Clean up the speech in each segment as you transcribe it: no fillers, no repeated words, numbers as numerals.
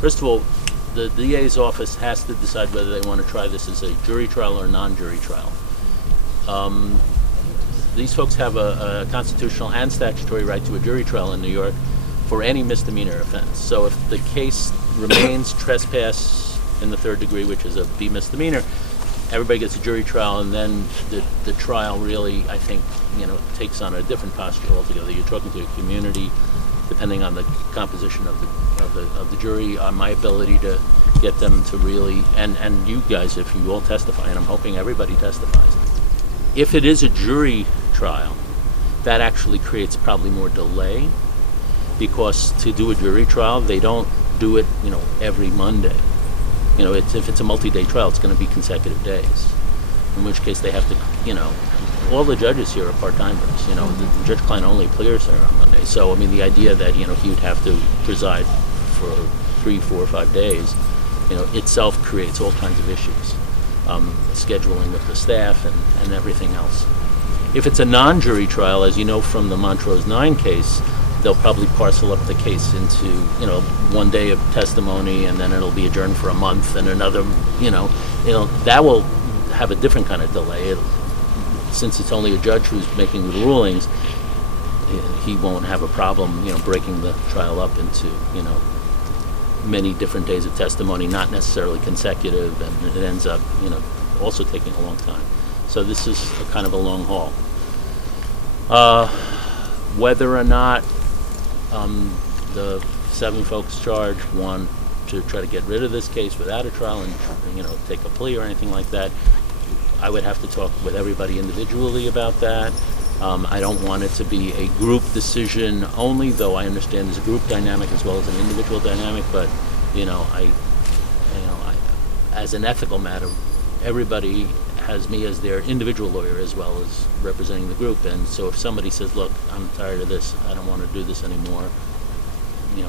First of all, the DA's office has to decide whether they want to try this as a jury trial or a non-jury trial. These folks have a constitutional and statutory right to a jury trial in New York for any misdemeanor offense. So if the case remains trespass in the third degree, which is a B misdemeanor, everybody gets a jury trial, and then the trial really, I think, takes on a different posture altogether. You're talking to a community, depending on the composition of the jury, on my ability to get them to really, and you guys, if you all testify, and I'm hoping everybody testifies. If it is a jury trial, that actually creates probably more delay, because to do a jury trial, they don't do it, every Monday. If it's a multi-day trial, it's going to be consecutive days, in which case they have to, all the judges here are part-timers. The Judge Klein only appears there on Monday. So, the idea that, he would have to preside for 3, 4, 5 days, itself creates all kinds of issues. Scheduling of the staff and everything else. If it's a non-jury trial, as you know from the Montrose 9 case, they'll probably parcel up the case into, 1 day of testimony, and then it'll be adjourned for a month, and another, that will have a different kind of delay. Since it's only a judge who's making the rulings, he won't have a problem, breaking the trial up into, many different days of testimony, not necessarily consecutive, and it ends up, also taking a long time. So this is a kind of a long haul. Whether or not the 7 folks charged want to try to get rid of this case without a trial and take a plea or anything like that, I would have to talk with everybody individually about that. I don't want it to be a group decision only, though I understand there's a group dynamic as well as an individual dynamic. But I as an ethical matter, everybody has me as their individual lawyer as well as representing the group. And so if somebody says, "Look, I'm tired of this. I don't want to do this anymore.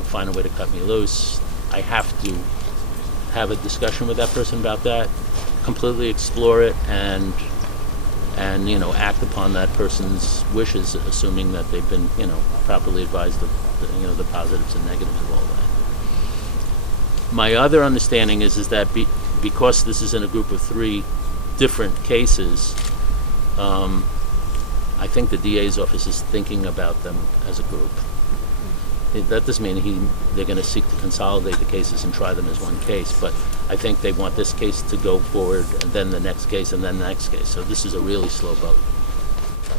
Find a way to cut me loose," I have to have a discussion with that person about that, completely explore it, and act upon that person's wishes, assuming that they've been properly advised of the positives and negatives of all that. My other understanding is that because this is in a group of 3 different cases, I think the DA's office is thinking about them as a group. That doesn't mean they're going to seek to consolidate the cases and try them as one case, but I think they want this case to go forward, and then the next case, and then the next case. So this is a really slow boat.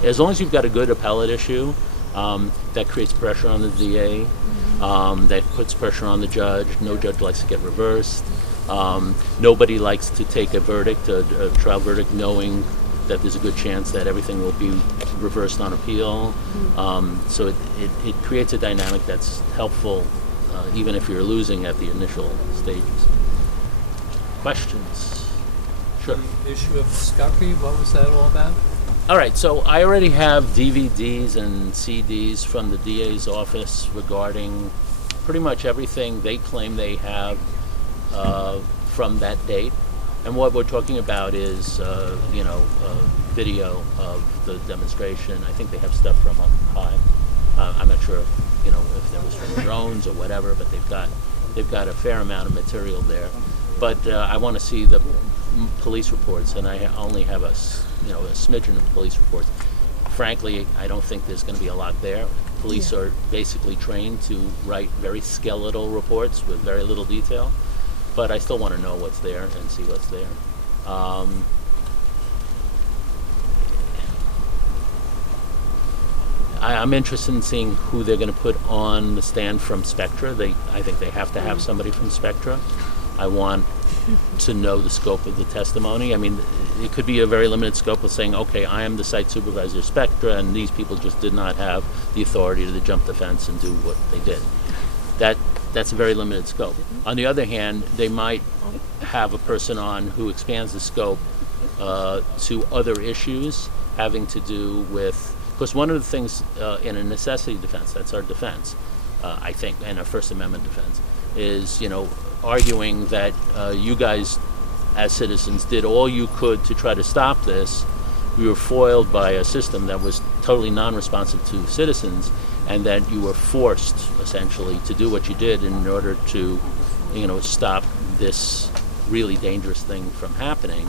As long as you've got a good appellate issue, that creates pressure on the DA, that puts pressure on the judge. No judge likes to get reversed. Nobody likes to take a verdict, a trial verdict, knowing that there's a good chance that everything will be reversed on appeal. So it creates a dynamic that's helpful, even if you're losing at the initial stages. Questions? Sure. The issue of discovery, what was that all about? All right, so I already have DVDs and CDs from the DA's office regarding pretty much everything they claim they have from that date. And what we're talking about is, video of the demonstration. I think they have stuff from up high. I'm not sure, if that was from drones or whatever, but they've got a fair amount of material there. But I want to see the police reports, and I only have a smidgen of police reports. Frankly, I don't think there's going to be a lot there. Police are basically trained to write very skeletal reports with very little detail. But I still want to know what's there and see what's there. I'm interested in seeing who they're going to put on the stand from Spectra. I think they have to have somebody from Spectra. I want to know the scope of the testimony. I mean, it could be a very limited scope of saying, okay, I am the site supervisor of Spectra, and these people just did not have the authority to jump the fence and do what they did. That's a very limited scope. On the other hand, they might have a person on who expands the scope to other issues having to do with, because one of the things in a necessity defense, that's our defense, I think, and a First Amendment defense, is, arguing that you guys as citizens did all you could to try to stop this. You were foiled by a system that was totally non-responsive to citizens, and that you were forced essentially to do what you did in order to stop this really dangerous thing from happening.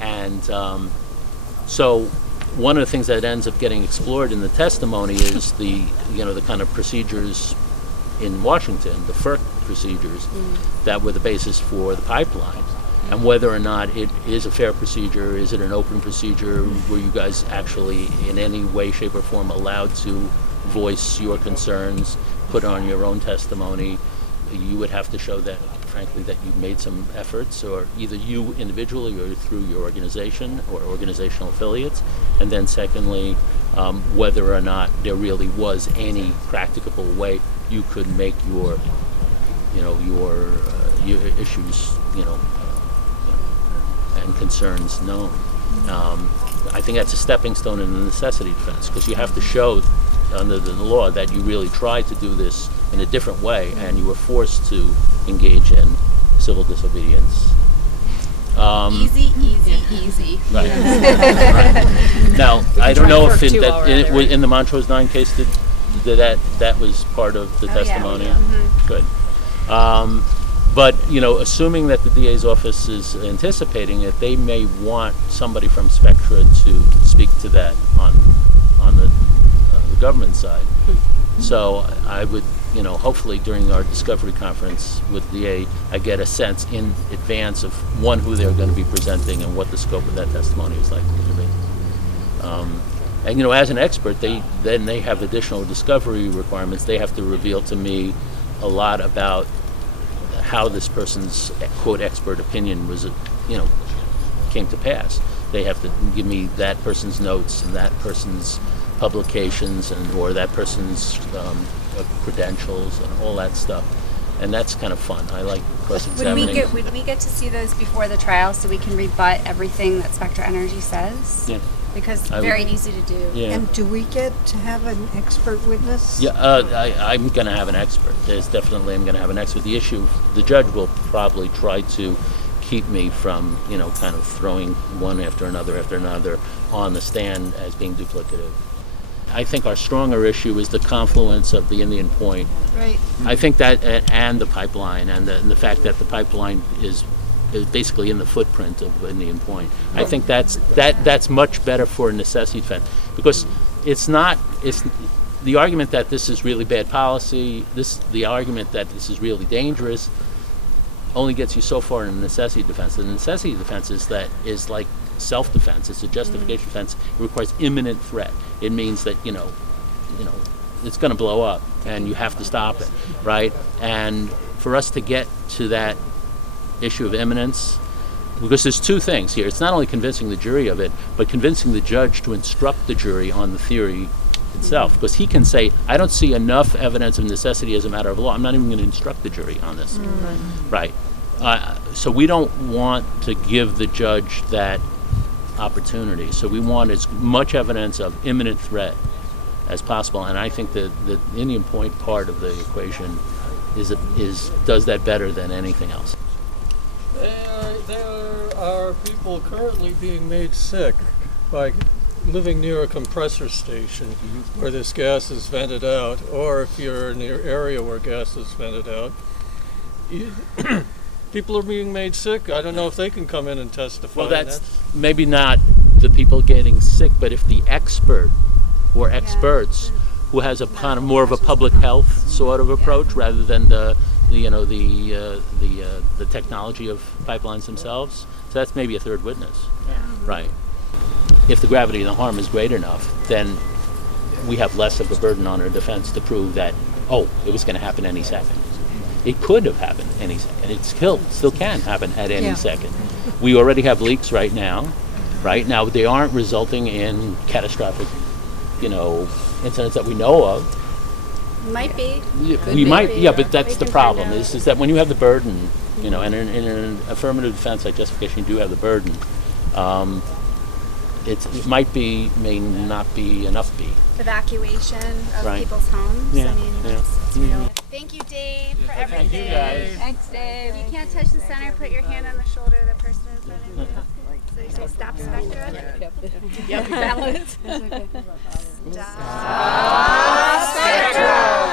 And so one of the things that ends up getting explored in the testimony is the kind of procedures in Washington, the FERC procedures that were the basis for the pipeline, and whether or not it is a fair procedure. Is it an open procedure? Were you guys actually in any way, shape, or form allowed to voice your concerns, put on your own testimony? You would have to show that, frankly, that you made some efforts, or either you individually or through your organization or organizational affiliates. And then secondly, whether or not there really was any practicable way you could make your issues, and concerns known. I think that's a stepping stone in the necessity defense, because you have to show under the law that you really tried to do this in a different way, and you were forced to engage in civil disobedience. Easy. Right. Right. Now, I don't know if in the Montrose 9 case, that was part of the testimony. Yeah. Mm-hmm. Good. But assuming that the DA's office is anticipating it, they may want somebody from Spectra to speak to that on the government side. So I would, hopefully during our discovery conference with the DA, I get a sense in advance of who they're going to be presenting and what the scope of that testimony is likely to be. And as an expert, they have additional discovery requirements. They have to reveal to me a lot about how this person's quote expert opinion was, came to pass. They have to give me that person's notes and that person's publications or that person's credentials and all that stuff. And that's kind of fun. I like cross-examining. Would we get to see those before the trial so we can rebut everything that Spectra Energy says? Yeah. Because very easy to do. Yeah. And do we get to have an expert witness? Yeah, I'm going to have an expert. I'm going to have an expert. The judge will probably try to keep me from, kind of throwing one after another on the stand as being duplicative. I think our stronger issue is the confluence of the Indian Point. Right. I think that, and the pipeline, and the fact that the pipeline is basically in the footprint of Indian Point. I think that's much better for a necessity defense, because it's the argument that this is really bad policy, the argument that this is really dangerous only gets you so far in a necessity defense. The necessity defense is like self-defense. It's a justification defense. It requires imminent threat. It means that it's going to blow up and you have to stop it, right? And for us to get to that issue of imminence, because there's two things here. It's not only convincing the jury of it, but convincing the judge to instruct the jury on the theory itself, because he can say, I don't see enough evidence of necessity as a matter of law. I'm not even going to instruct the jury on this. Right. So we don't want to give the judge that opportunity. So we want as much evidence of imminent threat as possible, and I think that the Indian Point part of the equation does that better than anything else. There are people currently being made sick by living near a compressor station where this gas is vented out, or if you're in the area where gas is vented out, people are being made sick. I don't know if they can come in and testify. Well, that's maybe not the people getting sick, but if the expert or experts who has a kind of more of a public health sort of approach rather than the technology of pipelines themselves. So that's maybe a third witness. Right. If the gravity of the harm is great enough, then we have less of a burden on our defense to prove that, it was going to happen any second. It could have happened any second. It still can happen at any second. We already have leaks right now. Right now, they aren't resulting in catastrophic, incidents that we know of. Might be. But that's the problem. Is that when you have the burden, and in an affirmative defense like justification, you do have the burden. It may not be enough be. Evacuation of people's homes. Yeah. It's real. Thank you, Dave, for everything. Thank you, guys. Thanks, Dave. You can't touch the center. Put your hand on the shoulder of the person in front of you. So you say, stop, Spectra. Yep. Balance. Stop, Spectra.